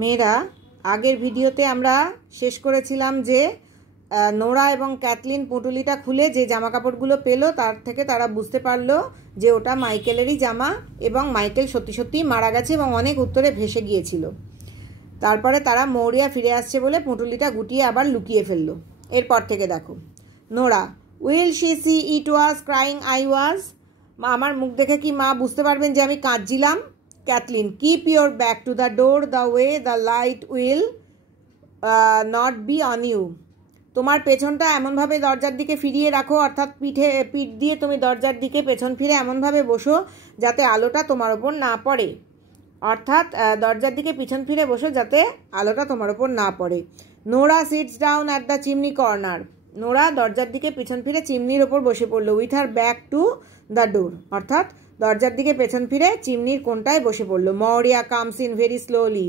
মেয়েরা আগের ভিডিওতে আমরা শেষ করেছিলাম যে নোরা এবং ক্যাথলিন পুঁটুলিটা খুলে যে জামা কাপড়গুলো পেলো তার থেকে তারা বুঝতে পারলো যে ওটা মাইকেলেরই জামা এবং মাইকেল সত্যি সত্যি মারা গেছে এবং অনেক উত্তরে ভেসে গিয়েছিল। তারপরে তারা মৌরিয়া ফিরে আসছে বলে পুঁটুলিটা গুটিয়ে আবার লুকিয়ে ফেললো। এরপর থেকে দেখো, Nora, will she see it was crying I was, আমার মুখ দেখে কি মা বুঝতে পারবেন যে আমি কাঁদছিলাম? Cathleen, keep your back to the door the way the light will not be on you, তোমার পেছনটা এমনভাবে দরজার দিকে ফিরিয়ে রাখো, অর্থাৎ পিঠ দিয়ে তুমি দরজার দিকে পেছন ফিরে এমনভাবে বসো যাতে আলোটা তোমার ওপর না পড়ে, অর্থাৎ দরজার দিকে পিছন ফিরে বসো যাতে আলোটা তোমার ওপর না পড়ে। Nora sits down at the chimney corner, Nora দরজার দিকে পিছন ফিরে চিমনির ওপর বসে পড়লো। With her back to the door, অর্থাৎ দরজার দিকে পেছন ফিরে চিমনির কোণটায় বসে পড়লো। Maurya comes in very slowly,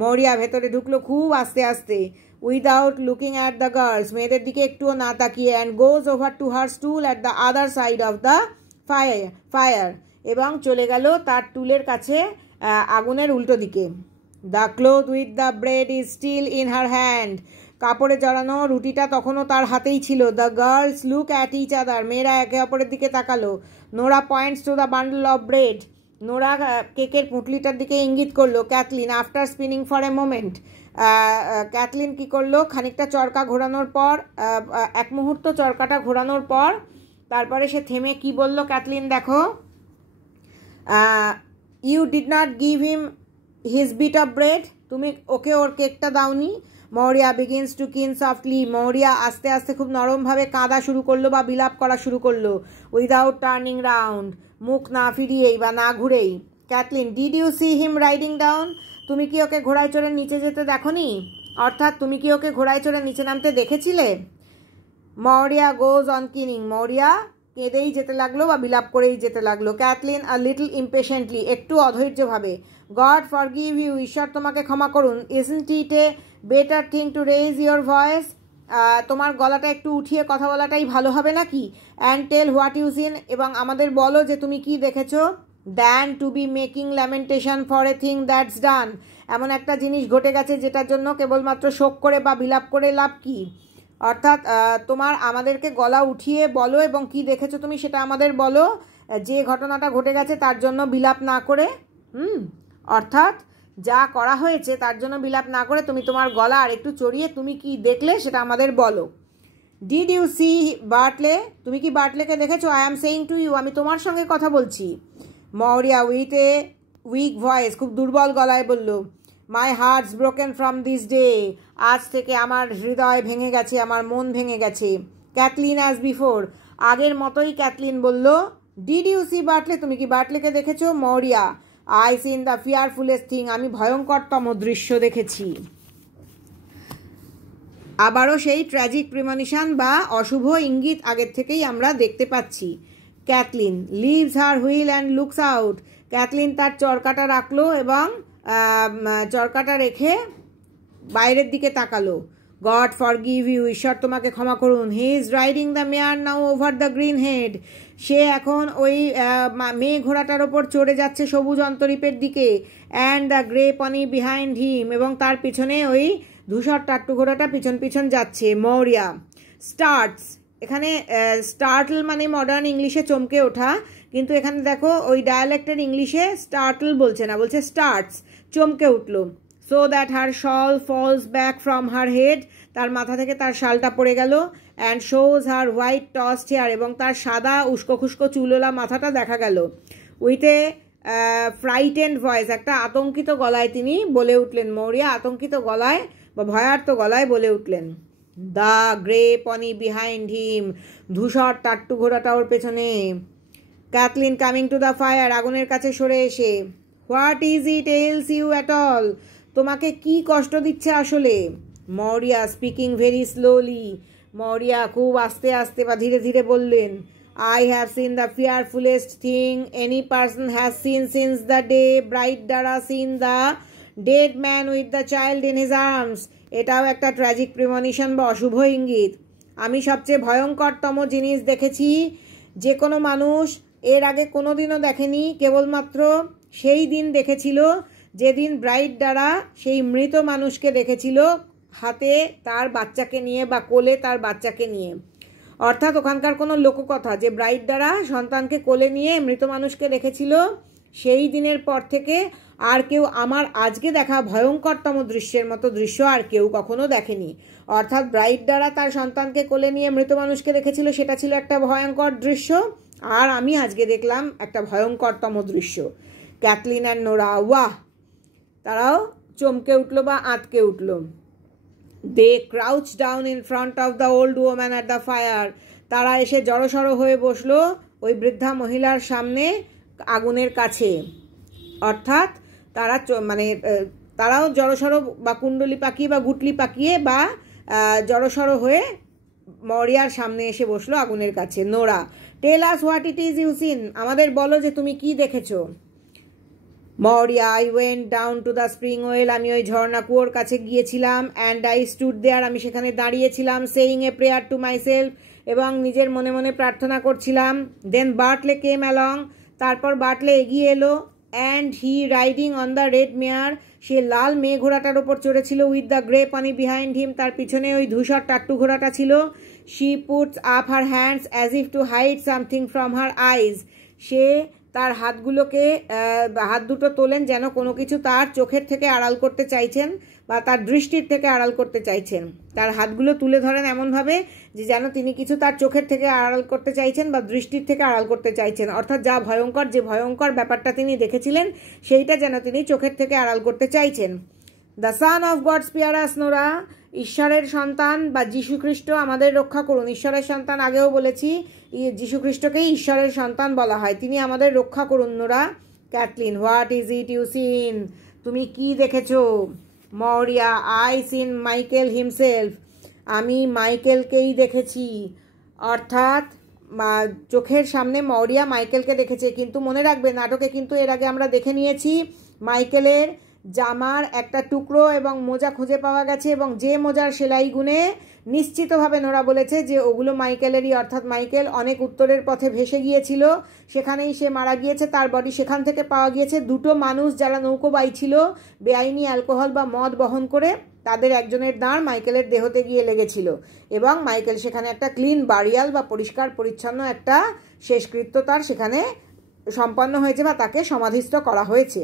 Maurya ভেতরে ঢুকলো খুব আস্তে আস্তে। Without looking at the girls, মেয়েদের দিকে একটুও না তাকিয়ে। And goes over to her stool at the other side of the fire, এবং চলে গেল তার টুলের কাছে আগুনের উল্টো দিকে। The cloth with the bread is still in her hand, কাপড়ে জড়ানো রুটিটা তখনও তার হাতেই ছিল। The girls look at each other, মেয়েরা একে অপরের দিকে তাকালো। Nora points to the bundle of bread, Nora কেকের পুঁটলিটার দিকে ইঙ্গিত করলো। Cathleen, after spinning for a moment, Cathleen কি করলো, খানিকটা চরকা ঘোরানোর পর, এক মুহূর্ত চরকাটা ঘোরানোর পর তারপরে সে থেমে কি বলল ক্যাথলিন দেখো, you did not give him his bit of bread, তুমি ওকে ওর কেকটা দাওনি। Maurya begins to keen softly, Maurya আস্তে আস্তে খুব নরমভাবে কাঁদা শুরু করলো বা বিলাপ করা শুরু করলো। উইদাউট টার্নিং রাউন্ড, মুখ না ফিরিয়েই বা না ঘুরেই। Cathleen, did you see him riding down, তুমি কি ওকে ঘোড়ায় চড়ে নিচে যেতে দেখোনি, অর্থাৎ তুমি কি ওকে ঘোড়ায় চড়ে নিচে নামতে দেখেছিলে? মৌরিয়া গোজ অন কিনিং, মৌরিয়া কেঁদেই যেতে লাগলো বা বিলাপ করেই যেতে লাগলো। ক্যাথলিন আ লিটল ইম্পেশেন্টলি, একটু অধৈর্যভাবে। গড ফরগিভ ইউ, ঈশ্বর তোমাকে ক্ষমা করুন। Isn't it a better thing to raise your voice, তোমার গলাটা একটু উঠিয়ে কথা বলাটাই ভালো হবে নাকি? And tell what you seen, এবং আমাদের বলো যে তুমি কি দেখেছো। Than to be making lamentation for a thing that's done, এমন একটা জিনিস ঘটে গেছে যেটার জন্য কেবলমাত্র শোক করে বা বিলাপ করে লাভ কি? অর্থাৎ তোমার আমাদেরকে গলা উঠিয়ে বলো এবং কি দেখেছো তুমি সেটা আমাদের বলো, যে ঘটনাটা ঘটে গেছে তার জন্য বিলাপ না করে। অর্থাৎ যা করা হয়েছে তার জন্য বিলাপ না করে তুমি তোমার গলা আর একটু চড়িয়ে তুমি কি দেখলে সেটা আমাদের বলো। ডিড ইউ সি বার্টলে, তুমি কি বার্টলেকে দেখেছো? I am saying to you, আমি তোমার সঙ্গে কথা বলছি। Maurya with a weak voice, খুব দুর্বল গলায় বলল, my heart's broken from this day, আজ থেকে আমার হৃদয় ভেঙে গেছে, আমার মন ভেঙে গেছে। ক্যাথলিন অ্যাজ বিফোর, আগের মতোই ক্যাথলিন বলল। ডিড ইউ সি বার্টলে, তুমি কি বার্টলেকে দেখেছো? Maurya, I seen the fearfullest thing, আমি ভয়ঙ্করতম দৃশ্য দেখেছি। আবারও সেই ট্র্যাজিক প্রিমনিশন বা অশুভ ইঙ্গিত আগের থেকেই আমরা দেখতে পাচ্ছি। Cathleen leaves her wheel and looks out, Cathleen তার চরকাটা রাখলো এবং চরকাটা রেখে বাইরের দিকে তাকালো। গড ফরগিভ ইউ, ঈশ্বর তোমাকে ক্ষমা করুন। He is riding the mare now over the green head, সে এখন ওই মেয়ে ঘোড়াটার ওপর চড়ে যাচ্ছে সবুজ অন্তরীপের দিকে। And the grey pony behind him, এবং তার পিছনে ওই ধূসর টাট্টু ঘোড়াটা পিছন পিছন যাচ্ছে। মৌরিয়া স্টার্টস, এখানে স্টার্টল মানে মডার্ন ইংলিশে চমকে ওঠা, কিন্তু এখানে দেখো ওই ডায়ালেক্টের ইংলিশে স্টার্টল বলছে না, বলছে স্টার্টস, চমকে উঠলো। So that her shawl falls back from her head, তার মাথা থেকে তার শালটা পড়ে গেল। And shows her white tossed hair, এবং তার সাদা উস্কো খুস্কো চুলোলা মাথাটা দেখা গেল। উইথ এ ফ্রাইটেন্ড ভয়েস, একটা আতঙ্কিত গলায় তিনি বলে উঠলেন, মৌরিয়া আতঙ্কিত গলায় বা ভয়ার্ত গলায় বলে উঠলেন, the grey pony behind him, ধূসর টাট্টু ঘোড়াটা ওর পেছনে। Cathleen coming to the fire, আগুনের কাছে সরে এসে, what is it ails you at all, তোমাকে কি কষ্ট দিচ্ছে আসলে? Maurya speaking very slowly, Maurya খুব আস্তে আস্তে বা ধীরে ধীরে বললেন, I have seen the fearfullest thing any person has seen since the day Bride Dara seen the dead man with the child in his arms, এটাও একটা ট্র্যাজিক প্রিমনিশন বা অশুভ ইঙ্গিত। আমি সবচেয়ে ভয়ঙ্করতম জিনিস দেখেছি যে কোনো মানুষ এর আগে কোনোদিনও দেখেনি, কেবলমাত্র সেই দিন দেখেছিল যেদিন ব্রাইড দ্বারা সেই মৃত মানুষকে দেখেছিল হাতে তার বাচ্চাকে নিয়ে বা কোলে তার বাচ্চাকে নিয়ে, অর্থাৎ ওখানকার কোনো লোককথা যে ব্রাইড দ্বারা সন্তানকে কোলে নিয়ে মৃত মানুষকে দেখেছিল, সেই দিনের পর থেকে আর কেউ আমার আজকে দেখা ভয়ঙ্করতম দৃশ্যের মতো দৃশ্য আর কেউ কখনো দেখেনি। অর্থাৎ ব্রাইড দ্বারা তার সন্তানকে কোলে নিয়ে মৃত মানুষকে দেখেছিল, সেটা ছিল একটা ভয়ঙ্কর দৃশ্য, আর আমি আজকে দেখলাম একটা ভয়ঙ্করতম দৃশ্য। ক্যাথলিন অ্যান্ড নোরা, ওয়াহ, তারাও চমকে উঠল বা আঁতকে উঠল। They crouch down in front of the old woman at the fire, তারা এসে জড়সড় হয়ে বসলো ওই বৃদ্ধা মহিলার সামনে আগুনের কাছে। অর্থাৎ তারা তারাও জড়সড় বা কুণ্ডলি পাকিয়ে বা গুটলি পাকিয়ে বা জড়সড় হয়ে মরিয়ার সামনে এসে বসলো আগুনের কাছে। Nora, tell us what it is you seen, আমাদের বলো যে তুমি কি দেখেছো। Maurya, I went down to the spring well, আমি ওই ঝর্ণা কুয়োর কাছে গিয়েছিলাম। অ্যান্ড আই স্টুড দেয়ার, আমি সেখানে দাঁড়িয়েছিলাম। Saying a prayer two myself, এবং নিজের মনে মনে প্রার্থনা করছিলাম। দেন বার্টলে কেম অ্যালং, তারপর বার্টলে এগিয়ে এলো। And he riding on the red mare, সে লাল মেয়ে ঘোড়াটার ওপর চড়েছিল। With the grey pony behind him, তার পিছনে ওই ধূসর টাট্টু ঘোড়াটা ছিল। She puts up her hands as if to hide something from her eyes, সে তার হাতগুলোকে হাত দুটো তোলেন যেন কোনো কিছু তার চোখের থেকে আড়াল করতে চাইছেন বা তার দৃষ্টির থেকে আড়াল করতে চাইছেন। তার হাতগুলো তুলে ধরেন এমনভাবে যে যেন তিনি কিছু তার চোখের থেকে আড়াল করতে চাইছেন বা দৃষ্টির থেকে আড়াল করতে চাইছেন। অর্থাৎ যে ভয়ঙ্কর ব্যাপারটা তিনি দেখেছিলেন সেইটা যেন তিনি চোখের থেকে আড়াল করতে চাইছেন। The son of gods spare us Nora, ঈশ্বরের সন্তান বা যীশুখ্রিস্ট আমাদের রক্ষা করুন। ঈশ্বরের সন্তান আগেও বলেছি, যীশুখ্রিস্টকেই ঈশ্বরের সন্তান বলা হয়। তিনি আমাদের রক্ষা করুন Nora. Kathleen, what is it you seen, তুমি কি দেখেছো। Maurya, I seen Michael himself, আমি মাইকেলকেই দেখেছি। অর্থাৎ চোখের সামনে মরিয়া মাইকেলকে দেখেছে। কিন্তু মনে রাখবে, নাটকে কিন্তু এর আগে আমরা দেখে নিয়েছি মাইকেলের জামার একটা টুকরো এবং মোজা খুঁজে পাওয়া গেছে, এবং যে মোজার সেলাই গুনে নিশ্চিতভাবে নোরা বলেছে যে ওগুলো মাইকেলেরই। অর্থাৎ মাইকেল অনেক উত্তরের পথে ভেসে গিয়েছিল, সেখানেই সে মারা গিয়েছে, তার বডি সেখান থেকে পাওয়া গিয়েছে। দুটো মানুষ যারা নৌকো বাইছিল বেআইনি অ্যালকোহল বা মদ বহন করে, তাদের একজনের দাঁড় মাইকেলের দেহতে গিয়ে লেগেছিল, এবং মাইকেল সেখানে একটা ক্লিন বারিয়াল বা পরিষ্কার পরিচ্ছন্ন একটা শেষকৃত্য তার সেখানে সম্পন্ন হয়েছে বা তাকে সমাধিস্থ করা হয়েছে।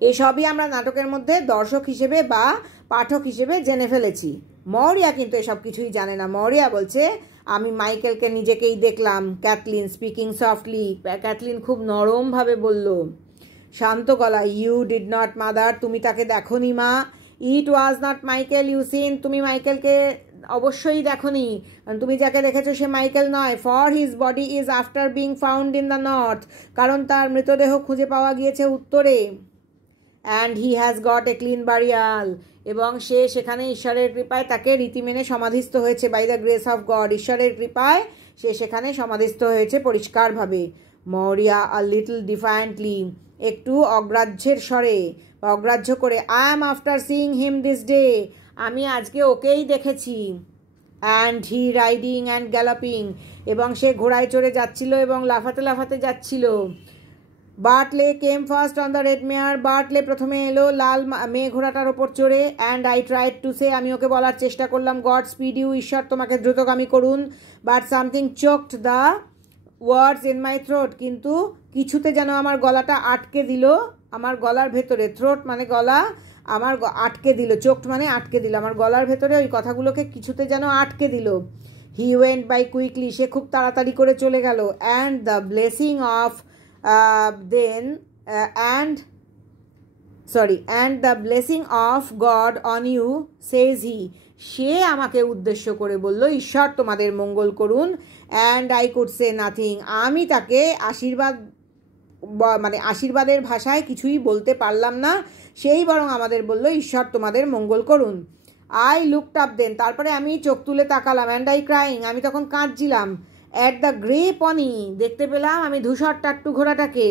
এসবই আমরা নাটকের মধ্যে দর্শক হিসেবে বা পাঠক হিসেবে জেনে ফেলেছি। মরিয়া কিন্তু এসব কিছুই জানে না। মরিয়া বলছে, আমি মাইকেলকে নিজেকেই দেখলাম। ক্যাথলিন স্পিকিং সফটলি, ক্যাথলিন খুব নরমভাবে বলল, শান্ত গলায়, ইউ ডিড নট মাদার, তুমি তাকে দেখোনি মা। It was not Michael you seen, তুমি মাইকেলকে অবশ্যই দেখোনি, তুমি যাকে দেখেছো সে মাইকেল নয়। For his body is after being found in the north, কারণ তার মৃতদেহ খুঁজে পাওয়া গিয়েছে উত্তরে। And he has got a clean burial, এবং সে সেখানে ঈশ্বরের কৃপায় তাকে রীতি মেনে সমাধিস্থ হয়েছে। By the grace of God, ঈশ্বরের কৃপায় সে সেখানে সমাধিস্থ হয়েছে পরিষ্কারভাবে। মরিয়া আ লিটল ডিফায়েন্টলি, একটু অগ্রাহ্যের স্বরে বা অগ্রাহ্য করে, I am after seeing him this day, আমি আজকে ওকেই দেখেছি। অ্যান্ড হি রাইডিং অ্যান্ড গ্যালাপিং, এবং সে ঘোড়ায় চড়ে যাচ্ছিল এবং লাফাতে লাফাতে যাচ্ছিল। বার্টলে কেম ফার্স্ট অন দ্য রেড মেয়ার, বার্টলে প্রথমে এলো লাল মেয়ে ঘোড়াটার ওপর চড়ে। And I tried to say, আমি ওকে বলার চেষ্টা করলাম, গড স্পিড ইউ, ঈশ্বর তোমাকে দ্রুতগামী করুন। But something choked the words in my throat, কিন্তু কিছুতে যেন আমার গলাটা আটকে দিল, আমার গলার ভেতরে, থ্রোট মানে গলা, আমার আটকে দিল, চোকড মানে আটকে দিল, আমার গলার ভেতরে ওই কথাগুলোকে কিছুতে যেন আটকে দিল। হি ওয়েন্ট বাই কুইকলি, সে খুব তাড়াতাড়ি করে চলে গেল। And the blessing of and the blessing of God on you, says he, সে আমাকে উদ্দেশ্য করে বলল, ঈশ্বর তোমাদের মঙ্গল করুন। And I could say nothing, আমি তাকে আশীর্বাদের ভাষায় কিছুই বলতে পারলাম না, সেই বরং আমাদের বলল, ঈশ্বর তোমাদের মঙ্গল করুন। আই লুকড আপ দেন, তারপরে আমি চোখ তুলে তাকালাম। অ্যান্ড আই ক্রাইং, আমি তখন কাঁদছিলাম। অ্যাট দ্য গ্রে পনি, দেখতে পেলাম আমি ধূসর টাট্টু ঘোড়াটাকে।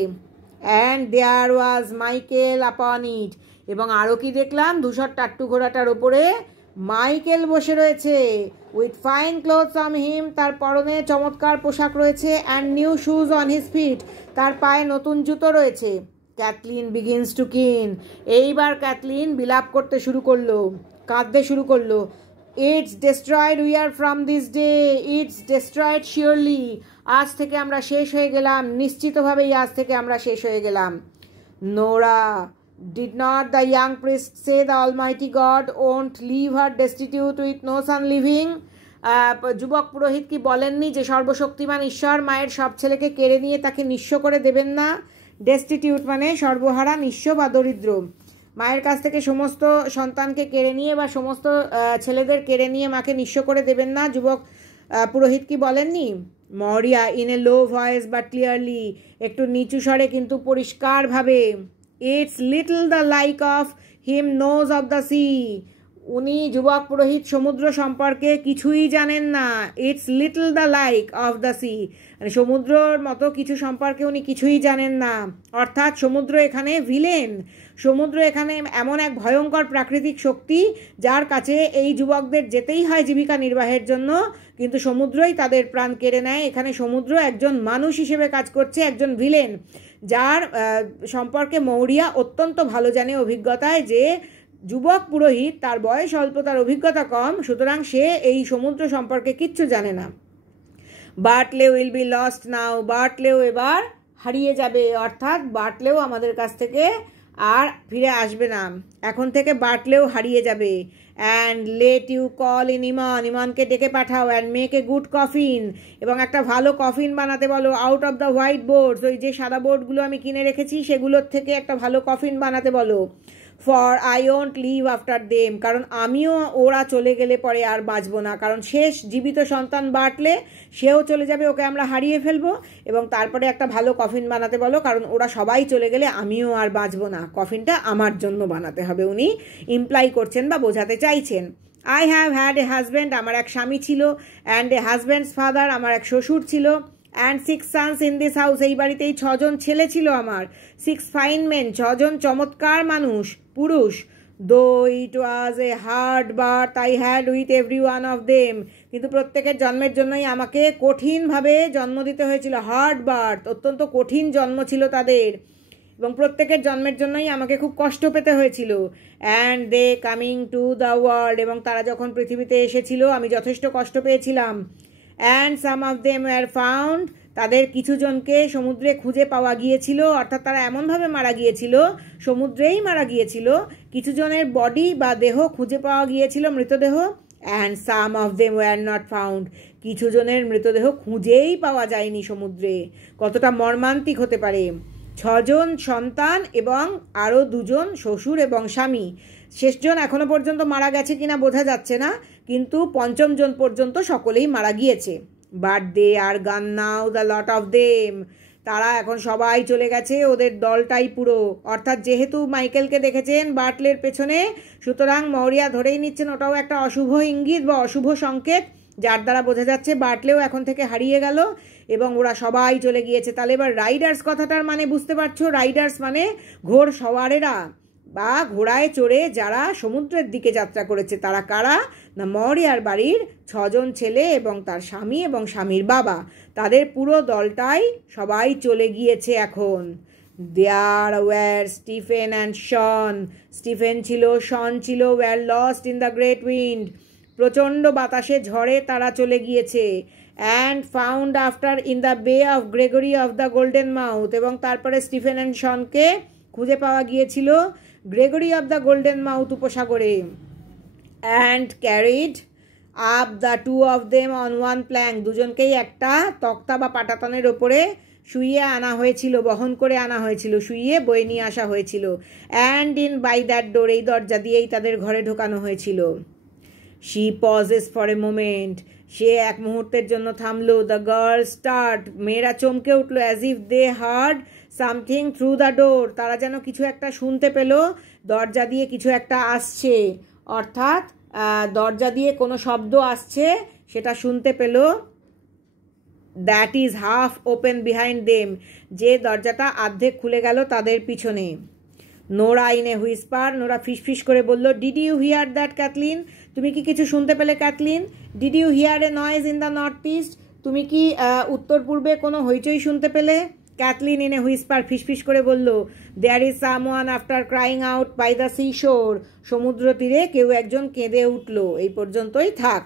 অ্যান্ড দেয়ার ওয়াজ মাইকেল আপন ইট, এবং আরও কি দেখলাম, ধূসর টাট্টু ঘোড়াটার ওপরে মাইকেল বসে রয়েছে। With fine clothes on him, তার পরনে চমৎকার পোশাক রয়েছে। And new shoes on his fit, তার পায়ে নতুন জুতো রয়েছে। ক্যাথলিন বিগিনস টু কিন। এইবার ক্যাথলিন বিলাপ করতে শুরু করলো, কাঁদতে শুরু করলো। It's destroyed we are from this day, it's destroyed surely. আজ থেকে আমরা শেষ হয়ে গেলাম, নিশ্চিতভাবেই আজ থেকে আমরা শেষ হয়ে গেলাম। Nora, did not the young priest say the Almighty God won't leave her destitute with no son living? যুবক পুরোহিত কি বলেননি যে সর্বশক্তিমান ঈশ্বর মায়ের সব ছেলেকে কেড়ে নিয়ে তাকে নিঃস্ব করে দেবেন না? ডেস্টিটিউট মানে সর্বহারা, নিঃস্ব বা দরিদ্র। মায়ের কাছ থেকে সমস্ত সন্তানকে কেড়ে নিয়ে বা সমস্ত ছেলেদের কেড়ে নিয়ে মাকে নিঃস্ব করে দেবেন না, যুবক পুরোহিত কি বলেননি? Maurya in a low voice but clearly, একটু নিচু স্বরে কিন্তু পরিষ্কারভাবে, it's little the like of him knows of the sea. উনি যুবক পুরোহিত সমুদ্র সম্পর্কে কিছুই জানেন না। It's little the like of the sea, মানে সমুদ্রর মতো কিছু সম্পর্কে উনি কিছুই জানেন না। অর্থাৎ সমুদ্র এখানে ভিলেন, সমুদ্র এখানে এমন এক ভয়ঙ্কর প্রাকৃতিক শক্তি যার কাছে এই যুবকদের যেতেই হয় জীবিকা নির্বাহের জন্য, কিন্তু সমুদ্রই তাদের প্রাণ কেড়ে নেয়। এখানে সমুদ্র একজন মানুষ হিসেবে কাজ করছে, একজন ভিলেন, যার সম্পর্কে মৌরিয়া অত্যন্ত ভালো জানে অভিজ্ঞতায়, যে যুবক পুরোহিত তার বয়স অল্প, তার অভিজ্ঞতা কম, সুতরাং সে এই সমুদ্র সম্পর্কে কিচ্ছু জানে না। বার্টলে উইল বি লস্ট নাও, বার্টলেও এবার হারিয়ে যাবে, অর্থাৎ বার্টলেও আমাদের কাছ থেকে আর ফিরে আসবে না, এখন থেকে বার্টলেও হারিয়ে যাবে। And let you call in Eamon, ইমানকে ডেকে পাঠাও। And make a good coffin, এবং একটা ভালো কফিন বানাতে বলো। Out of the white boards, ওই যে সাদা বোর্ডগুলো আমি কিনে রেখেছি সেগুলোর থেকে একটা ভালো কফিন বানাতে বলো। For I won't live after them, কারণ আমিও ওরা চলে গেলে পরে আর বাঁচবো না, কারণ শেষ জীবিত সন্তান বাটলে সেও চলে যাবে, ওকে আমরা হারিয়ে ফেলবো। এবং তারপরে একটা ভালো কফিন বানাতে বলো, কারণ ওরা সবাই চলে গেলে আমিও আর বাঁচবো না, কফিনটা আমার জন্য বানাতে হবে। উনি ইমপ্লাই করছেন বা বোঝাতে চাইছেন। I have had a husband, আমার এক স্বামী ছিল। অ্যান্ড এ হাজব্যান্ডস ফাদার, আমার এক শ্বশুর ছিল। And 6 sons in this house, এই বাড়িতেই 6 জন ছেলে ছিল আমার। 6 ফাইন মেন, 6 জন চমৎকার মানুষ, পুরুষ। Though it was a hard birth I had with every one of them, কিন্তু প্রত্যেকের জন্মের জন্যই আমাকে কঠিনভাবে জন্ম দিতে হয়েছিল। হার্ড বার্থ, অত্যন্ত কঠিন জন্ম ছিল তাদের, এবং প্রত্যেকের জন্মের জন্যই আমাকে খুব কষ্ট পেতে হয়েছিল। And they coming to the world, এবং তারা যখন পৃথিবীতে এসেছিল আমি যথেষ্ট কষ্ট পেয়েছিলাম। And some of them were found, তাদের কিছু জনকে সমুদ্রে খুঁজে পাওয়া গিয়েছিল, অর্থাৎ তারা এমনভাবে মারা গিয়েছিল, সমুদ্রেই মারা গিয়েছিল। কিছু জনের বডি বা দেহ খুঁজে পাওয়া গিয়েছিল, মৃতদেহ। And some of them wire not found, কিছু জনের মৃতদেহ খুঁজেই পাওয়া যায়নি সমুদ্রে। কতটা মর্মান্তিক হতে পারে! 6 জন সন্তান এবং আরও 2 জন শ্বশুর এবং স্বামী। শেষজন এখনো পর্যন্ত মারা গেছে কিনা বোঝা যাচ্ছে না, কিন্তু 5ম জন পর্যন্ত সকলেই মারা গিয়েছে। বাট দে আর গান নাও দ্য লট অফ দেম, তারা এখন সবাই চলে গেছে, ওদের দলটাই পুরো। অর্থাৎ যেহেতু মাইকেলকে দেখেছেন বার্টলের পেছনে, সুতরাং মৌরিয়া ধরেই নিচ্ছেন ওটাও একটা অশুভ ইঙ্গিত বা অশুভ সংকেত, যার দ্বারা বোঝা যাচ্ছে বার্টলেও এখন থেকে হারিয়ে গেল এবং ওরা সবাই চলে গিয়েছে। তাহলে এবার রাইডার্স কথাটার মানে বুঝতে পারছো? রাইডার্স মানে ঘোড় সওয়ারেরা বা ঘোড়ায় চড়ে যারা সমুদ্রের দিকে যাত্রা করেছে। তারা কারা? না, মৌরিয়ার বাড়ির 6 জন ছেলে এবং তার স্বামী এবং স্বামীর বাবা, তাদের পুরো দলটাই সবাই চলে গিয়েছে এখন। There were Stephen and Shawn, Stephen ছিল, শন ছিল। Were lost in the great wind, প্রচণ্ড বাতাসে ঝড়ে তারা চলে গিয়েছে। And found after in the Bay of Gregory of the Golden Mouth, এবং তারপরে স্টিফেন অ্যান্ড শনকে খুঁজে পাওয়া গিয়েছিল Gregory of the Golden Mouth উপসাগরে। And carried up the 2 of them on one plank, দুজনকেই একটা তক্তা বা পাটাতনের ওপরে শুইয়ে আনা হয়েছিল, বহন করে আনা হয়েছিল, শুইয়ে বয়ে নিয়ে আসা হয়েছিল। And in by that door, এই দরজা দিয়েই তাদের ঘরে ঢোকানো হয়েছিল। She pauses for a moment, সে এক মুহূর্তের জন্য থামলো। দ্য গার্ল স্টার্ট, মেয়েরা চমকে উঠলো। As if they heard something through the door, তারা যেন কিছু একটা শুনতে পেল, দরজা দিয়ে কিছু একটা আসছে, অর্থাৎ দরজা দিয়ে কোনো শব্দ আসছে সেটা শুনতে পেল। That is half open behind them, যে দরজাটা অর্ধেক খুলে গেল তাদের পিছনে। Nora in a whisper, Nora ফিসফিস করে বলল, did you hear that Kathleen, তুমি কি কিছু শুনতে পেলে Kathleen? Did you hear a noise in the north east, তুমি কি উত্তর পূর্বে কোনো হইচই শুনতে পেলে? ক্যাথলিন ইন এ হুইসপার ফিসফিস করে বলল, there is someone after crying out by the sea shore. সমুদ্র তীরে কেউ একজন কেঁদে উঠল। এই পর্যন্তই থাক।